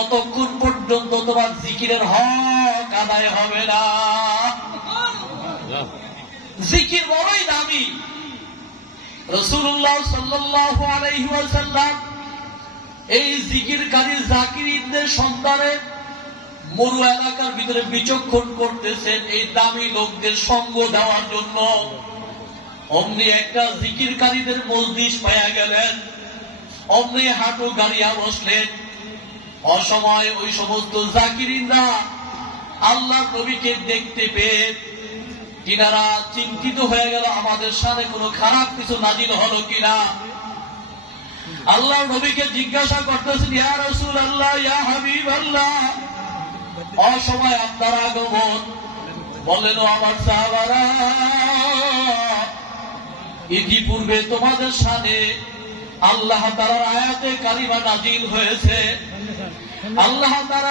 ততক্ষণ পর্যন্ত তোমার জিকিরের হক আদায় হবে না। জিকির বড়ই দামি। রাসূলুল্লাহ সাল্লাল্লাহু আলাইহি ওয়াসাল্লাম এই জিকিরকারী জাকিরিনদের সন্ধানে মরু এলাকার ভিতরে বিচক্ষণ করতেছেন এই দামি লোকদের সঙ্গ দেওয়ার জন্য। অমনি একটা জিকিরকারীদের মজলিস পাওয়া গেলেন, অমনি হাঁটু গাড়িয়া বসলেন। অসময় ওই সমস্ত জাকিরিনরা আল্লাহ নবীকে দেখতে পেয়ে কিনারা চিন্তিত হয়ে গেল, আমাদের সাথে কোনো খারাপ কিছু নাজিল হলো কিনা। আল্লাহ নবীকে জিজ্ঞাসা করতেছেন, ইয়া রাসূলুল্লাহ, ইয়া হাবিবাল্লাহ, অসময় আপনার আগমন। বললেন, ও আমার সাহাবারা, ইতিপূর্বে তোমাদের সাথে আল্লাহ তাআলার আয়াতে কারিমা নাজিল হয়েছে। আল্লাহ তাআলা